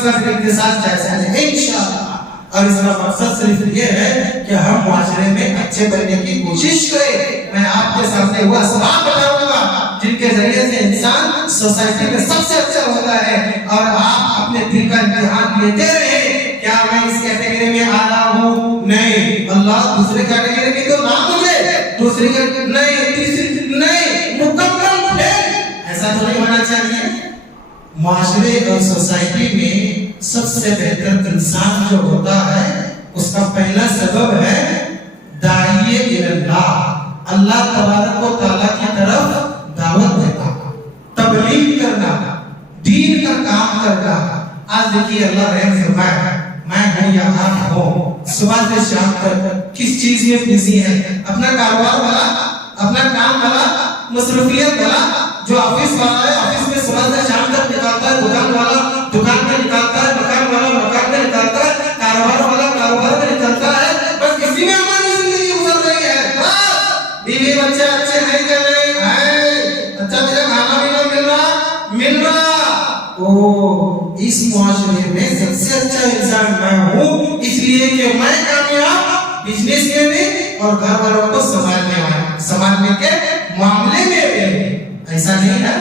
اس کا بھی اقتصاد جائزہ لیں انشاءاللہ. اور اس کا مقصد صرف یہ ہے کہ ہم معاشرے میں اچھے بننے کی کوشش کریں. میں آپ کے سامنے وہ اسباب بتاؤں گا جن کے ذریعے سے انسان سوسائٹی میں سب سے اچھا ہوتا ہے. اور آپ اپنے دل کا امتحان لیتے رہیں. کیا میں اس کیٹیگری میں آ رہا ہوں؟ نہیں. اللہ دوسرے کیٹیگری میں تو نہ مجھے دوسری نہیں تیسری نہیں مکمل فیل. ایسا تو نہیں ہونا چاہیے. معاشرے اور سوسائٹی میں سب سے بہتر انسان جو ہوتا ہے اس کا پہلا سبب ہے داعی اللہ. اللہ تبارک و تعالیٰ کی طرف دعوت دینا, تبلیغ کرنا, دین کا کام کرنا. آج دیکھیے اللہ رحم فرمائے, میں ہوں یا آپ ہوں, صبح سے شام تک کس چیز میں بزی ہے؟ اپنا کاروبار والا, اپنا کام والا, مصروفیت والا. جو آفس والا ہے آفس میں صبح سے شام تک نکالتا ہے, دکان والا دکان میں نکالتا ہے, مکان والا مکان میں نکالتا ہے, کاروبار والا کاروبار میں نکالتا ہے. بس اسی میں ہماری زندگی گزر رہی ہے. بیوی بچے اچھے نہیں کر رہے ہیں, اچھا مجھے کھانا بھی نہ مل رہا. او اس معاشرے میں سب سے اچھا انسان میں ہوں, اس لیے کہ میں کامیاب بزنس میں بھی اور گھر والوں کو سنبھالنے کے معاملے میں بھی. ایسا نہیں ہے,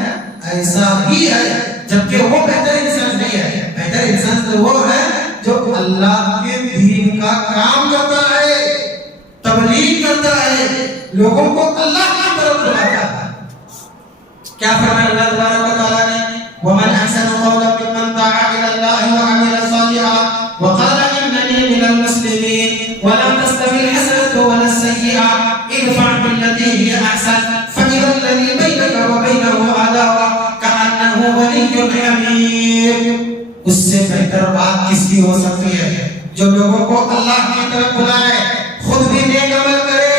ایسا ہی ہے. جبکہ وہ بہتر انسان نہیں ہے. بہتر انسان تو وہ ہے جو اللہ کے دین کا کام کرتا ہے, تبلیغ کرتا ہے, لوگوں کو اللہ کی طرف بلاتا ہے. کیا فرمایا اللہ تبارک و تعالیٰ نے؟ وَمَنْ أَحْسَنُ قَوْلًا مِّمَّنْ دَعَا إِلَى اللَّهِ وَعَمِلَ صَالِحًا وَقَالَ إِنَّنِي مِنَ الْمُسْلِمِينَ وَلَا تَسْتَوِي الْحَسَنَةُ وَلَا السَّيِّئَةُ ادْفَعْ بِالَّتِي هِيَ أَحْسَنُ فَإِذَا الَّذِي بَيْنَكَ وَبَيْنَهُ عَدَاوَةٌ كَأَنَّهُ وَلِيٌّ حَمِيمٌ. اس سے بہتر بات کس کی ہو سکتی ہے جو لوگوں کو اللہ کی طرف بلائے, خود بھی نیک عمل کرے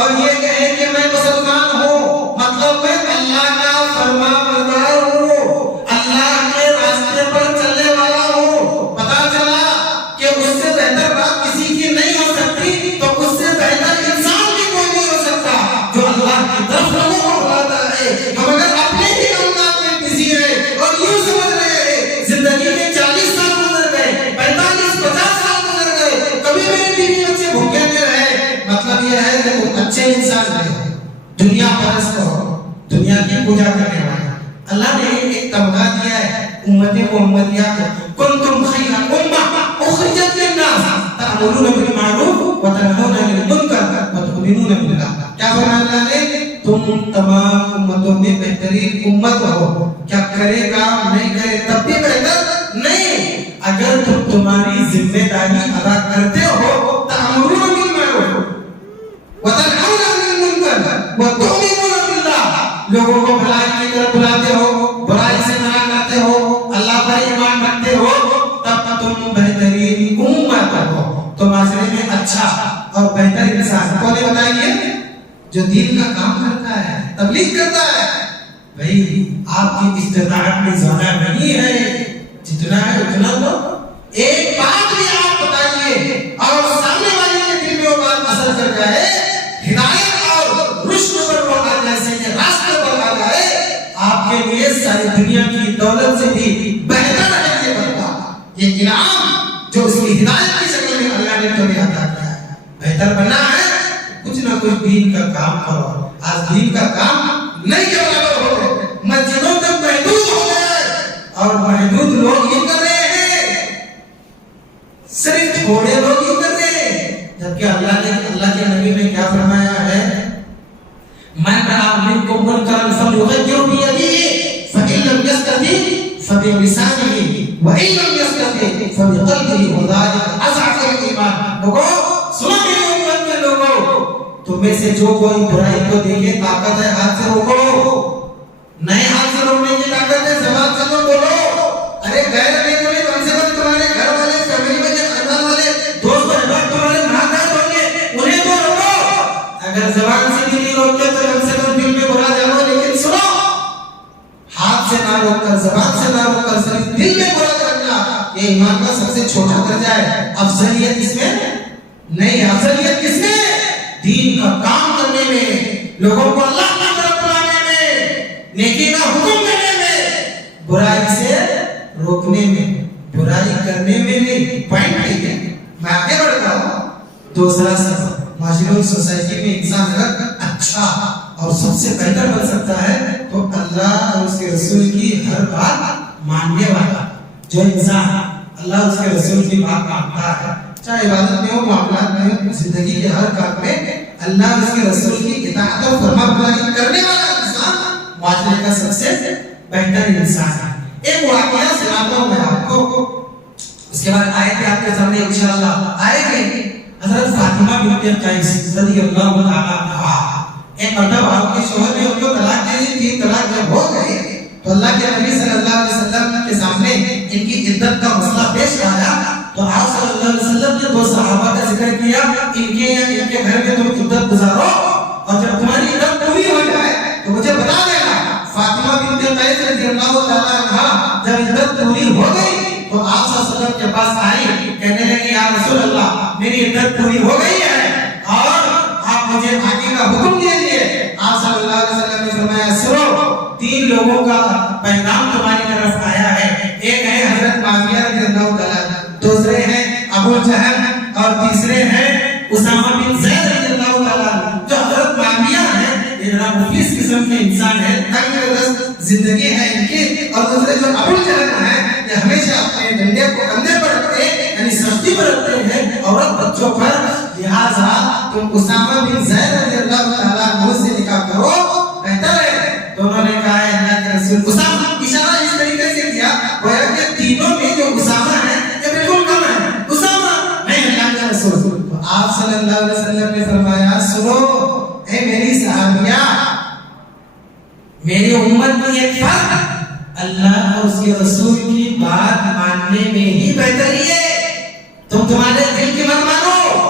اور یہ کہے کہ میں مسلمان ہوں, مطلب میں اللہ کا فرما بردار ہوں, اللہ کے راستے پر چلنے والا ہوں. پتا چلا کہ اس سے بہتر بات کسی کی نہیں ہو سکتی, تو اس سے بہتر انسان کی کوئی نہیں ہو سکتا جو اللہ کی طرف لوگوں کو بلاتا ہے. ہم اگر اپنے ہی کاموں میں بزی ہیں اور یوں سمجھ رہے ہیں زندگی میں 40 سال گزر گئے, 45-50 سال گزر گئے, کبھی میرے بیوی بچے بھوکے نہیں رہے, مطلب یہ ہے کہ وہ اچھے انسان ہیں, دنیا پرست ہو, دنیا کی پوجا کرنے والے. اللہ نے ایک تمغہ دیا ہے امت محمدیہ کو, کنتم خیر امہ اخرجت للناس تأمرون بالمعروف وتنہون عن المنکر وتؤمنون باللہ. کیا فرمایا اللہ نے؟ تم تمام امتوں میں بہترین امت ہو. کیا کرے گا نہیں کرے تب بھی بہتر نہیں. اگر تم تمہاری ذمہ داری ادا کرتے ہو, تأمرون بالمعروف وتنہون عن المنکر وتؤمنون باللہ, لوگوں کو بھلائی کی طرف بلاتے ہو, برائی سے منع کرتے ہو, اللہ پر ایمان رکھتے ہو, تب تم بہترین امت ہو. تو معاشرے میں اچھا اور بہتر انسان کون ہے بتائیے؟ جو دین کا کام کرتا ہے, تبلیغ کرتا ہے. بھائی آپ کی استطاعت میں زیادہ نہیں ہے, جتنا ہے اتنا تو ایک بات بھی آپ بتائیے اور سامنے والے کے دل میں وہ بات اثر کر جائے, ہدایت اور رشد پر وہ آ جائے, کہ راستہ پر آ جائے, آپ کے لیے ساری دنیا کی دولت سے بھی بہتر ہے یہ بندہ. یہ انعام جو اس کی ہدایت کی شکل میں اللہ نے تمہیں عطا کیا ہے. بہتر بننا ہے کچھ نہ کچھ دین کا کام کرو. آج دین کا کام نہیں کے برابر ہو گئے, مسجدوں تک محدود ہو گئے اور محدود لوگ یہ کر رہے ہیں, صرف تھوڑے لوگ یہ کر رہے ہیں. جبکہ اللہ کے نبی نے کیا فرمایا ہے؟ من رأى منكم منكرا فليغيره بيده فإن لم يستطع فبلسانه وإن لم يستطع فبقلبه وذلك أضعف الإيمان. لوگوں سنو میری امت کے لوگوں, تم میں سے جو کوئی برائی کو دیکھے طاقت ہے ہاتھ سے روکو, نئے ہاتھ سے روکنے کی طاقت ہے زبان سے تو بولو. ارے غیر نہیں بولے, کم سے کم تمہارے گھر والے, فیملی میں جو خاندان والے دوست احباب تمہارے مہاجر ہوں گے, انہیں تو روکو. اگر زبان سے بھی نہیں روکتے تو کم سے کم دل میں برا جانو, لیکن سنو, ہاتھ سے نہ روک کر, زبان سے نہ روک کر, صرف دل میں برا جاننا, یہ ایمان کا سب سے چھوٹا درجہ ہے. افضلیت اس میں نہیں, افضلیت کس میں؟ دین کا کام کرنے میں, لوگوں کو اللہ کی طرف بلانے میں, نیکی کا حکم کرنے میں, برائی سے روکنے میں. برائی کرنے میں نہیں، پوائنٹ نہیں ہے، میں آگے بڑھتا ہوں۔ دوسرا سبب، معاشرے اور سوسائٹی میں انسان اگر اچھا اور سب سے بہتر بن سکتا ہے تو اللہ اور اس کے رسول کی ہر بات ماننے والا جو انسان اللہ اور اس کے رسول کی بات مانتا ہے، چاہے عبادت میں ہو، معاملات میں ہو، زندگی کے ہر کام میں اللہ اور اس کے رسول کی اطاعت اور فرما برداری کرنے والا انسان معاشرے کا سب سے بہتر انسان ہے۔ ایک واقعہ سناتا ہوں میں آپ کو، اس کے بعد آیت آپ کے سامنے انشاءاللہ آئے گی۔ حضرت فاطمہ بنت قیس رضی اللہ تعالیٰ عنہا، ایک مرتبہ آپ کے شوہر نے ان کو طلاق دے دی تھی، طلاق جب ہو گئی تو اللہ کے نبی صلی اللہ علیہ وسلم کے سامنے ان کی عدت کا مسئلہ پیش آیا تو آپ صلی اللہ علیہ وسلم نے دو صحابہ کا ذکر کیا، ان کے گھر میں تم عدت گزارو اور جب تمہاری عدت پوری ہو جائے تو مجھے بتا دینا۔ فاطمہ بنت قیس رضی اللہ تعالیٰ عنہا جب عدت پوری ہو گئی تو آپ صلی اللہ علیہ وسلم کے پاس آئی، کہنے لگی یا رسول اللہ میری عدت پوری ہو گئی ہے اور آپ مجھے آگے کا حکم دیجیے۔ آپ صلی اللہ علیہ وسلم نے فرمایا سنو، تین لوگوں کا پیغام تمہاری طرف آیا ہے، ایک ہے حضرت معاویہ رضی اللہ تعالیٰ، دوسرے ہیں ابو جہل اور تیسرے ہیں اسامہ بن زید رضی اللہ تعالیٰ۔ جو حضرت معاویہ ہیں یہ جناب مفلس قسم کے انسان ہیں، تنگ دست زندگی ہے ان کی، اور دوسرے جو ابو جہل ہیں یہ ہمیشہ اپنے ڈنڈے کو کندھے پر رکھتے ہیں، یعنی سختی پر رکھتے ہیں عورت بچوں پر، لہٰذا تم اسامہ بن زید رضی اللہ تعالیٰ عنہ سے نکاح کرو بہتر ہے۔ دونوں نے کہا ہے اللہ کے رسول، اسامہ اشارہ اس طریقے سے کیا گویا کہ تینوں میں جو اسامہ ہے یہ بالکل کم ہے، اسامہ نہیں اللہ کے رسول۔ تو آپ صلی اللہ علیہ وسلم نے فرمایا سنو اے میری صحابیہ، میری امت کی ایک فرق اللہ اور اس کے رسول کی بات ماننے میں ہی بہتری ہے۔ تم تمہارے دل کی مت مانو،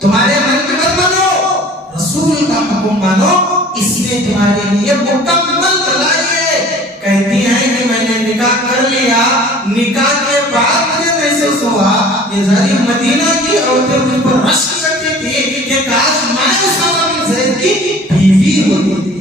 تمہارے من کی مت مانو، رسول کا حکم مانو، اس میں تمہارے لیے مکمل بھلائی ہے۔ کہتی ہیں کہ میں نے نکاح کر لیا، نکاح کے بعد مجھے محسوس ہوا یہ ساری مدینہ کی عورتیں مجھ پر رشک کرتی تھی کہ کاش میں اسامہ بن زید کی بیوی ہوتی تھی۔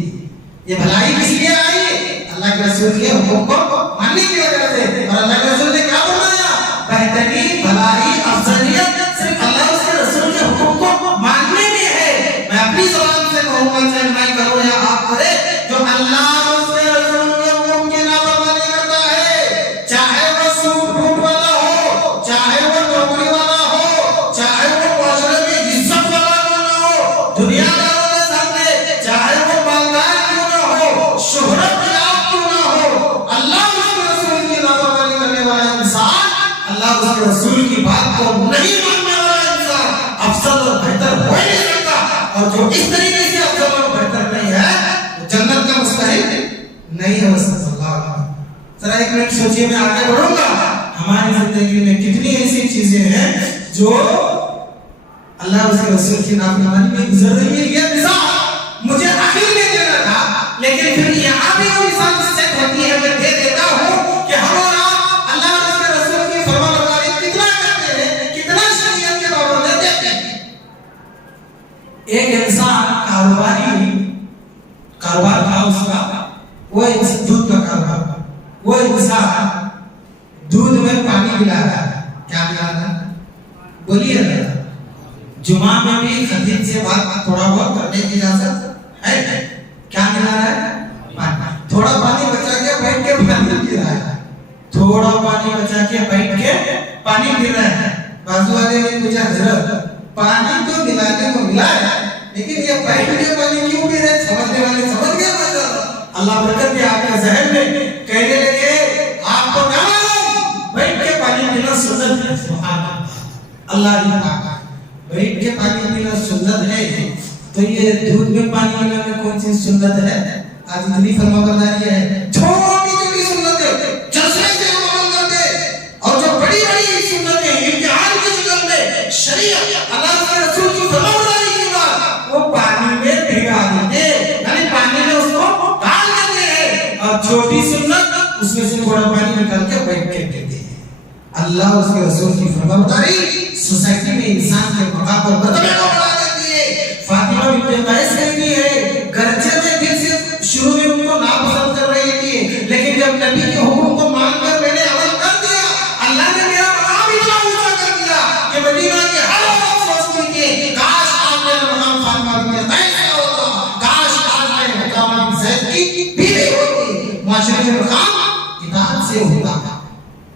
یہ بھلائی کس لیے آئی؟ اللہ کے رسول کے حکم کو ماننے کی وجہ سے، اور اللہ کے رسول نے کیا فرمایا؟ بہترین بھلائی افضلیت صرف اللہ اس کے رسول کے حکم کو ماننے میں ہے۔ میں اپنی زبان سے کہوں گا چاہے میں کروں یا آپ کرے، جو اللہ اور اس کے رسول کے حکم کی نافرمانی کرتا ہے، چاہے وہ سوٹ بوٹ والا ہو، چاہے وہ نوکری والا ہو، چاہے وہ معاشرے میں عزت والا کیوں نہ ہو، دنیا داروں کے سامنے چاہے وہ مالدار کیوں نہ ہو، شہرت یاب کیوں نہ ہو، اللہ اس کے رسول کی نافرمانی کرنے والا انسان، اللہ اس کے رسول کی بات کو نہیں ماننے والا انسان افضل اور بہتر ہو ہی نہیں سکتا، اور جو اس طریقے سے افضل اور بہتر نہیں ہے وہ جنت کا مستحق نہیں ہو سکتا۔ ذرا ایک منٹ سوچئے، میں آگے بڑھوں گا۔ ہماری زندگی میں کتنی ایسی چیزیں ہیں جو اللہ اور اس کے رسول کی نافرمانی میں گزر رہی ہے۔ یہ مثال مجھے آخر میں دینا تھا، لیکن پھر یہاں بھی وہ مثال سیٹ ہوتی ہے، میں دے دیتا ہوں کہ ہم اور آپ اللہ اور اس کے رسول کی فرمانبرداری کتنا کرتے ہیں، کتنا شریعت کے پابند دیتے ہیں۔ ایک انسان کاروبار تھا اس کا، وہ دودھ کا کاروبار، وہ انسان دودھ میں پانی ملا رہا ہے۔ کیا ملا رہا ہے؟ بولیے ذرا۔ جمعہ میں بھی خطیب سے بات تھوڑا بہت کرنے کی اجازت ہے؟ کیا ملا رہا ہے؟ پانی۔ تھوڑا پانی بچا کے بیٹھ کے پانی پی رہا ہے، تھوڑا پانی بچا کے بیٹھ کے پانی پی رہا ہے۔ بازو والے نے پوچھا حضرت پانی تو ملانے کو ملا ہے لیکن یہ بیٹھ کے پانی کیوں پی رہے؟ سمجھنے والے سمجھ گئے بات۔ اللہ برکت دے آپ کے ذہن میں، کہنے لگے آپ کو کیا معلوم بیٹھ کے پانی پینا سنت ہے؟ سبحان اللہ، اللہ نے بیٹھ کے پانی پینا سنت ہے تو یہ دودھ میں پانی ملانا کون سی سنت ہے؟ آج اتنی فرمانبرداری ہے، چھوٹی چھوٹی سنتیں جذبے سے عمل کرتے، اور جو بڑی بڑی سنتیں امتحان کی شکل میں شریعت اللہ کے رسول کی فرمانبرداری کی بات وہ پانی میں بھگا دیتے، یعنی پانی میں اس کو ڈال دیتے ہیں، اور چھوٹی سنت اس میں سے تھوڑا پانی نکال کے بیٹھ کے دیتے ہیں۔ اللہ اس کے رسول کی فرمانبرداری سوسائٹی میں انسان کے مقام پر مرتبے کو بڑھا دیتی ہے۔ فاطمہ بنت قیس کہتی ہے گرچہ میں دل سے شروع میں ان کو ناپسند کر رہی تھی، لیکن جب نبی کے حکم کو مان کر میں نے عمل کر دیا، اللہ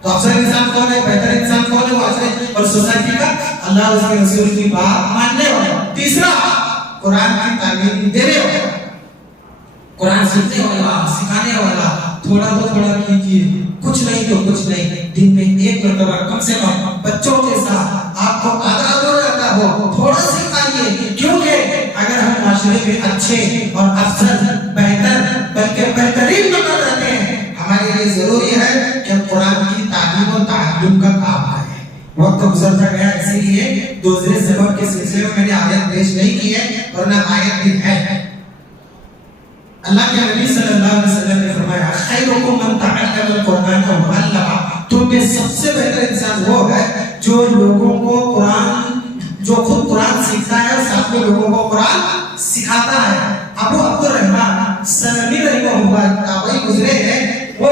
تو افضل انسان کون ہے، بہتر انسان کون ہے؟ معاشرے اور سوسائٹی کا اللہ اور اس کے رسول کی بات ماننے والا. تیسرا قرآن کی تعلیم دینے والا، قرآن سیکھنے والا، سکھانے والا. تھوڑا تو تھوڑا کیجیے، کچھ نہیں تو کچھ نہیں، دن میں ایک مرتبہ کم سے کم بچوں کے ساتھ آپ کو آدھا رہتا ہو تھوڑا سکھائیے. کیونکہ اگر ہم معاشرے میں اچھے اور افضل، بہتر بلکہ بہترین بنا رہتے ہیں، ہمارے لیے ضروری ہے کہ قرآن کی تعلیم و تعلم کا کام کریں. وقت گزرتا گیا، اسی لیے دوسرے سبب کے سلسلے میں نے آیت پیش نہیں کی ہے، ورنہ آیت بھی ہے. اللہ کے نبی صلی اللہ علیہ وسلم نے فرمایا خیرکم من تعلم القرآن وعلمہ، تم میں سب سے بہتر انسان وہ ہے جو لوگوں کو قرآن، جو خود قرآن سیکھتا ہے اور ساتھ میں لوگوں کو قرآن سکھاتا ہے. ابو عبد الرحمن سلمی رحمہ اللہ تابعی گزرے ہیں، وہ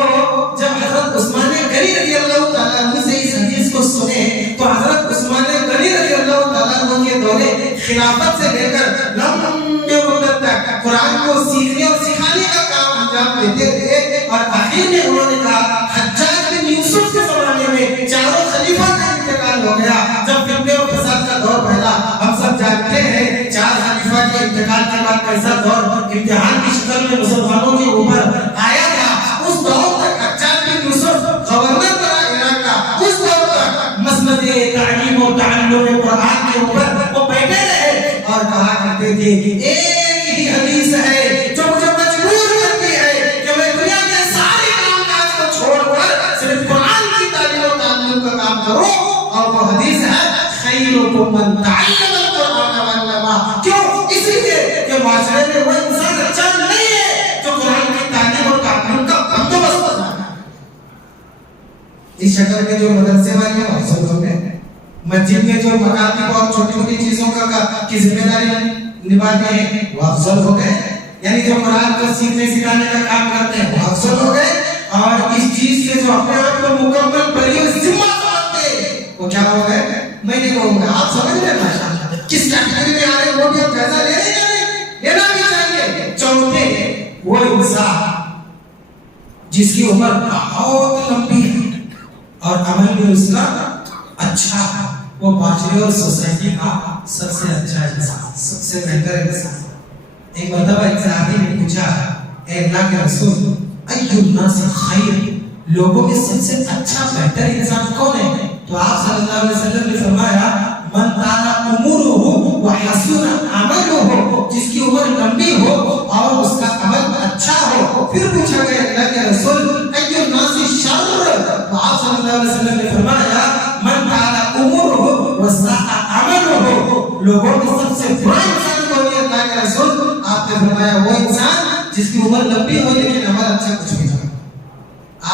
جب حضرت عثمان غنی رضی اللہ تعالیٰ عنہ سے اس حدیث کو سنے تو حضرت عثمان غنی رضی اللہ تعالیٰ عنہ کے دورے خلافت سے لے کر لمبے مدت تک قرآن کو سیکھنے اور سکھانے کا کام انجام دیتے تھے. اور آخر میں انہوں نے کہا حجاج بن یوسف کے زمانے میں چاروں خلیفہ کا انتقال ہو گیا. جب فتنے اور فساد کا دور پھیلا، ہم سب جانتے ہیں 4 خلیفہ کے انتقال کے بعد کیسا دور امتحان کی شکل میں مسلمانوں کے اوپر آیا تھا. اس دور تک حجاج بن یوسف گورنر بنا عراق کا، اس دور تک مسند تعلیم و تعلم قرآن کے اوپر وہ بیٹھے رہے اور کہا کرتے تھے کہ ایک ہی حدیث ہے جو مجھے مجبور کرتی ہے کہ میں دنیا کے سارے کام کاج کو چھوڑ کر صرف قرآن کی تعلیم و تعلم کا کام کروں، اور وہ حدیث ہے خیرکم من تعلم القرآن وعلمہ. کیوں؟ اس لیے کہ معاشرے میں وہ انسان اچھا نہیں ہے جو قرآن کی تعلیم اور تعلم کا بندوبست کرتا ہے. اس شکل میں جو مدرسے والے ہیں افضل لوگ ہیں، مسجد میں جو مکاتب اور چھوٹی چھوٹی چیزوں کی ذمہ داری نبھاتے ہیں وہ افضل ہو گئے. یعنی جو قرآن کو سیکھنے سکھانے کا کام کرتے ہیں وہ افضل ہو گئے. اور اس چیز سے جو اپنے آپ کو مکمل بری ذمہ سمجھتے ہیں وہ کیا ہو گئے؟ میں نہیں کہوں گا، آپ سمجھ لیں ماشاءاللہ کس کیٹیگری میں آ رہے ہیں. وہ بھی جیسا لینا بھی چاہیے. چوتھے وہ انسان جس کی عمر بہت لمبی ہے اور عمل میں اس کا اچھا ہے، وہ معاشرے اور سوسائٹی کا سب سے اچھا انسان، سب سے بہتر انسان. ایک مرتبہ ایک صحابی نے پوچھا اے اللہ کے رسول ای الناس خیر، لوگوں میں سب سے اچھا بہتر انسان کون ہے؟ تو آپ صلی اللہ علیہ وسلم نے فرمایا من طال عمره وحسن عمله، جس کی عمر لمبی ہو اور اس کا عمل اچھا ہو. پھر پوچھا گیا اللہ کے رسول ای الناس شر، تو آپ صلی اللہ علیہ وسلم نے فرمایا من طال عمره وساء عمله، لوگوں میں سب سے برا انسان کون ہے اللہ کے رسول؟ آپ نے فرمایا وہ انسان جس کی عمر لمبی ہو لیکن عمل اچھا کچھ بھی نہ.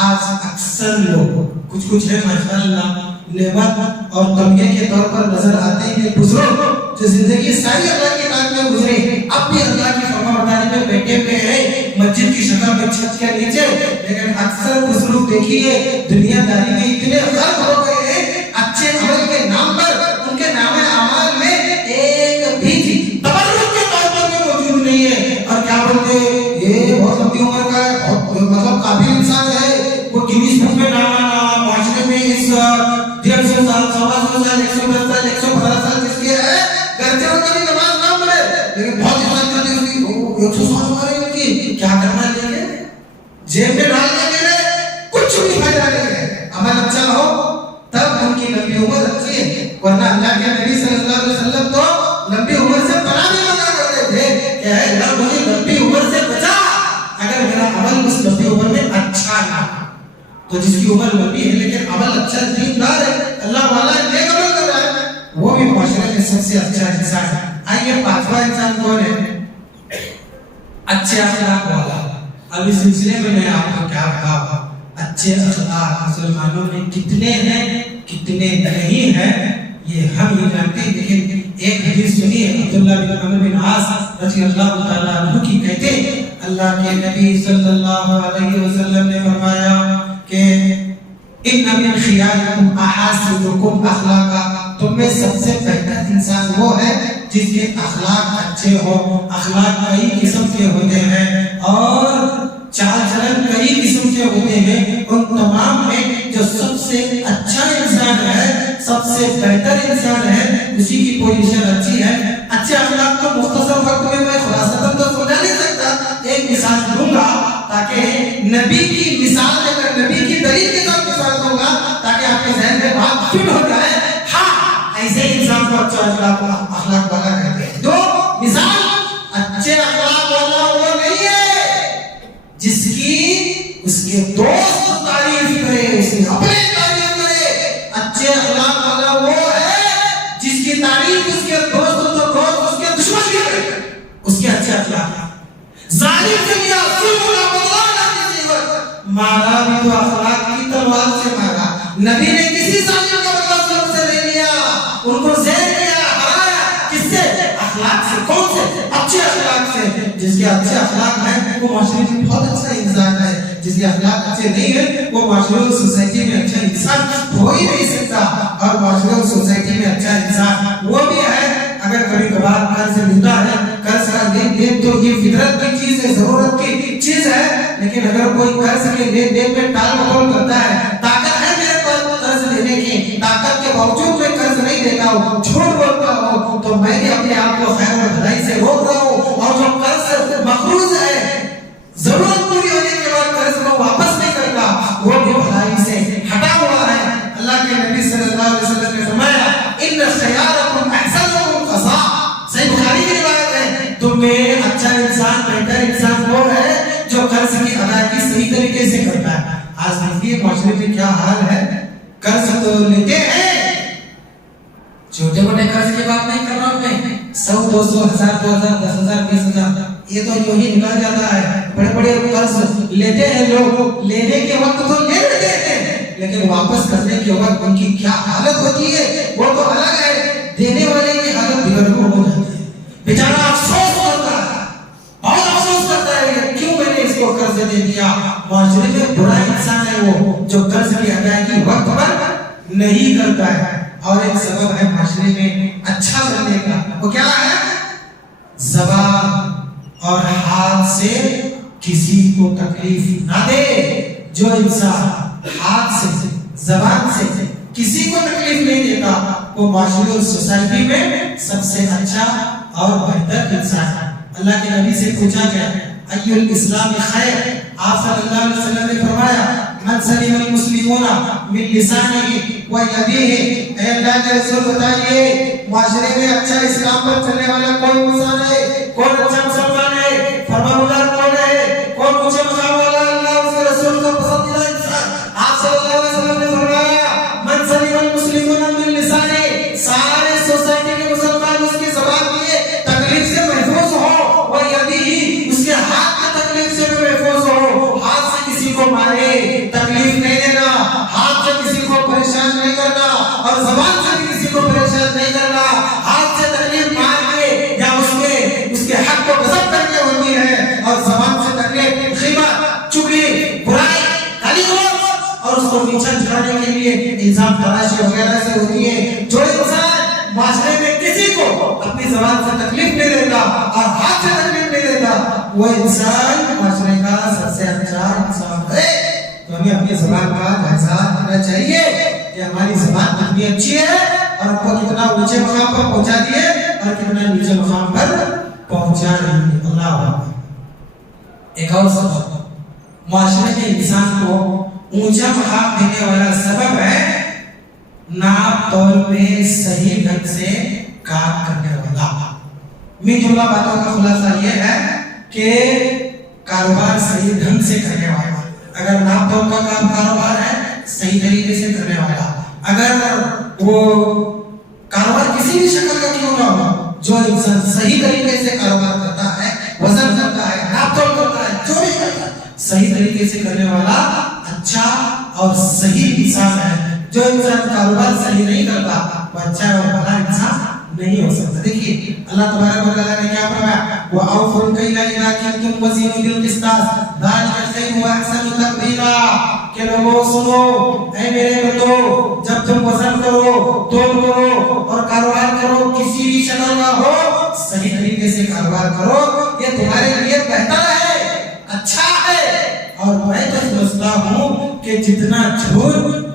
آج اکثر لوگ کچھ ہے ماشاءاللہ نعمت اور تمغے کے طور پر نظر آتے ہیں کہ بزرگ جو زندگی ساری اللہ کی اطاعت میں گزرے اب بھی اللہ کی فرما برداری میں بیٹھے ہوئے ہیں مسجد کی شکل میں چھت کے نیچے، لیکن اکثر بزرگ دیکھیے دنیا داری میں اتنے غرق ہو گئے ہیں اچھے عمل کے نام پر ان کے نام اعمال میں ایک بھی تبرک کے طور پر بھی موجود نہیں ہے. اور کیا بولتے ہیں یہ بہت لمبی عمر کا ہے، بہت مطلب قابل انسان ہے، وہ گنیز بک میں نام آنا، معاشرے میں اس 150 سال 100 سال 110 سال 115 سال جس کے ہے گھرچے ان کی نماز نہ پڑھے لیکن بہت عزت کرتے ہیں اس کی 100 سال ہمارے ان کی کیا کرنا چاہیے؟ جیب میں ڈال دیں گے کچھ بھی فائدہ نہیں ہے. عمل اچھا ہو تب ان کی لمبی عمر اچھی ہے، ورنہ اللہ کے نبی صلی اللہ علیہ وسلم تو لمبی عمر سے پناہ بھی مانگا کرتے تھے کہ اے اللہ مجھے لمبی عمر سے بچا اگر میرا عمل اس لمبی عمر میں اچھا نہ. تو جس کی عمر لمبی ہے لیکن عمل اچھا دیندار ہے، اللہ والا نیک عمل کر رہا ہے، وہ بھی معاشرے میں سب سے اچھا انسان ہے. آئیے پانچواں انسان کون ہے؟ اچھے اخلاق والا. اب اس سلسلے میں میں آپ کو کیا بتاؤں، اچھے اخلاق مسلمانوں میں کتنے ہیں کتنے نہیں ہیں یہ ہم ہی جانتے ہیں. لیکن ایک حدیث سنیے عبداللہ بن عمرو بن عاص رضی اللہ تعالیٰ عنہ کی کہتے ہیں اللہ کے نبی صلی اللہ علیہ وسلم نے فرمایا کہ ان من خیارکم احاسنکم اخلاقا، تم میں سب سے بہتر انسان وہ ہے جس کے اخلاق اچھے ہو. اخلاق کئی قسم کے ہوتے ہیں اور چال چلن کئی قسم کے ہوتے ہیں، ان تمام میں جو سب سے اچھا انسان ہے، سب سے بہتر انسان ہے، اسی کی پوزیشن اچھی ہے۔ اچھے اخلاق کو مختصر وقت میں میں خلاصتاً تو سمجھا نہیں سکتا، ایک مثال دوں گا تاکہ نبی کی مثال دے کر، نبی کی دلیل کے ساتھ مثال دوں گا تاکہ آپ کے ذہن میں بات فٹ ہو جائے۔ ہاں، ایسے انسان کو اچھا اخلاق والا کہتے ہیں۔ دو مثال، اچھے اخلاق والا وہ نہیں ہے جس کی اس کے دوست تعریف کرے، اس کی اپنے تعریف کرے۔ اچھے اخلاق والا وہ ہے جس کی تعریف اس کے دوست تو دوست، اس کے دشمن کرے، اس کے اچھے اخلاق۔ ظالم سے کیا ظلم کا بدلہ نہ کسی وقت، مارا بھی تو اخلاق کی تلوار سے مارا۔ نبی نے کسی ظالم کا بدلہ ظلم سے نہیں لیا، ان کو زہر کیا، ہرایا۔ کس سے؟ اخلاق سے۔ کون سے؟ اچھے اخلاق سے۔ جس کے اچھے اخلاق ہیں وہ معاشرے میں بہت اچھا انسان ہے، جس کے اخلاق اچھے نہیں ہیں وہ معاشرے اور سوسائٹی میں اچھا انسان ہو ہی نہیں سکتا۔ اور معاشرے اور سوسائٹی میں اچھا انسان وہ بھی ہے اگر کبھی کبھار قرض لیتا ہے، قرض کا لین دین تو یہ فطرت کی چیز ہے، ضرورت کی چیز ہے، لیکن اگر کوئی قرض کے لین دین میں ٹال مٹول کرتا ہے، طاقت ہے میرے پاس قرض لینے کی، طاقت کے باوجود میں قرض نہیں دیتا ہوں، جھوٹ بولتا ہوں، تو میں بھی اپنے آپ کو خیر و بھلائی سے روک رہا ہوں۔ اور جو قرض مقروض ہے، ضرورت پوری ہونے کے بعد قرض کو واپس نہیں کرتا، وہ بھی بھلائی سے ہٹا ہوا ہے۔ اللہ کے نبی صلی اللہ علیہ وسلم نے فرمایا ان خیارکم احسنکم قضاء، صحیح بخاری کی روایت ہے، تم میں اچھا انسان، بہتر انسان وہ ہے جو قرض کی ادائیگی صحیح طریقے سے کرتا ہے۔ آج دیکھیے معاشرے میں کیا حال ہے، قرض تو لیتے ہیں، چھوٹے بڑے قرض کی بات نہیں کر رہا ہوں میں، 100 200 1000 2000 10,000 20,000 یہ تو یوں ہی نکل جاتا ہے۔ بڑے بڑے قرض لیتے ہیں لوگ، لینے کے وقت تو لے لیتے ہیں لیکن واپس کرنے کے وقت ان کی کیا حالت ہوتی ہے وہ تو الگ ہے، دینے والے کی حالت دگرگوں ہو جاتی ہے، بیچارہ افسوس کرتا ہے، بہت افسوس کرتا ہے کہ کیوں میں نے اس کو قرض دے دیا۔ معاشرے میں برا انسان ہے وہ جو قرض کی ادائیگی وقت پر نہیں کرتا ہے۔ اور ایک سبب ہے معاشرے میں اچھا بننے کا، وہ کیا ہے؟ زبان اور ہاتھ سے کسی کو تکلیف نہ دے۔ جو انسان ہاتھ سے، زبان سے کسی کو تکلیف نہیں دیتا وہ معاشرے اور سوسائٹی میں سب سے اچھا اور بہتر انسان ہے۔ اللہ کے نبی سے پوچھا گیا ای الاسلام خیر، آپ صلی اللہ علیہ وسلم نے فرمایا من سلم المسلمون من لسانه و یده، اے اللہ کے رسول بتائیے معاشرے میں اچھا اسلام پر چلنے والا کون انسان ہے، کون اچھا مسلمان ہے، فرمانبردار کون ہے، کون اونچے مقام والا اللہ اس کے رسول کا پسندیدہ انسان۔ آپ صلی اللہ علیہ وسلم نے فرمایا من سلم المسلمون من لسانه، سارے سوسائٹی کے مسلمان اس کی زبان کی تکلیف سے محفوظ ہو، و یده اس کے ہاتھ کی تکلیف سے بھی محفوظ ہو، ہاتھ سے کسی کو مارے، تکلیف نہیں دینا، ہاتھ سے کسی کو پریشان نہیں کرنا، اور زبان سے بھی کسی کو پریشان نہیں کرنا۔ ہاتھ سے تکلیف مار کے یا اس کے حق کو غصب کر کے ہوتی ہے، اور زبان سے تکلیف غیبت، چغلی، برائی، گالی گلوچ اور اس کو نیچا دکھانے کے لیے الزام تراشی وغیرہ سے ہوتی ہے۔ جو انسان معاشرے میں کسی کو اپنی زبان سے تکلیف نہیں دیتا اور ہاتھ سے تکلیف نہیں دیتا وہ انسان معاشرے کا سب سے اچھا انسان ہے۔ تو ہمیں اپنی زبان کا جائزہ لینا چاہیے کہ ہماری زبان کتنی اچھی ہے اور ہم کو کتنا اونچے مقام پر پہنچا دیے اور کتنا نیچے مقام پر پہنچا رہی ہے۔ اللہ اکبر۔ ایک اور سبب معاشرے میں انسان کو اونچا مقام دینے والا سبب ہے ناپ تول میں صحیح ڈھنگ سے کام کرنے والا۔ میں جملہ باتوں کا خلاصہ یہ ہے کہ کاروبار صحیح ڈھنگ سے کرنے والا، اگر ناپ تول کا کام کاروبار ہے صحیح طریقے سے کرنے والا، اگر وہ کاروبار کسی بھی شکل کا کیوں نہ ہو، جو انسان صحیح طریقے سے کاروبار کرتا ہے، وزن کرتا ہے، ناپ تول کرتا ہے، جو بھی کرتا ہے صحیح طریقے سے کرنے والا اچھا اور صحیح انسان ہے۔ جو انسان کاروبار صحیح نہیں کرتا وہ اچھا اور بھلا انسان نہیں ہو سکتا۔ دیکھیے اللہ تبارک و تعالیٰ نے کیا فرمایا وَأَوْفُوا الْكَيْلَ إِذَا كِلْتُمْ وَزِنُوا بِالْقِسْطَاسِ ذَلِكَ خَيْرٌ وَأَحْسَنُ تَقْوِيمًا، کہ لوگوں سنو، اے میرے بندو، جب تم وزن کرو، تول کرو اور کاروبار کرو کسی بھی شکل کا ہو، صحیح طریقے سے کاروبار کرو، یہ تمہارے لیے بہتر ہے، اچھا ہے۔ اور میں تو سمجھتا ہوں کہ جتنا جھوٹ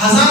1000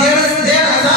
1500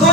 2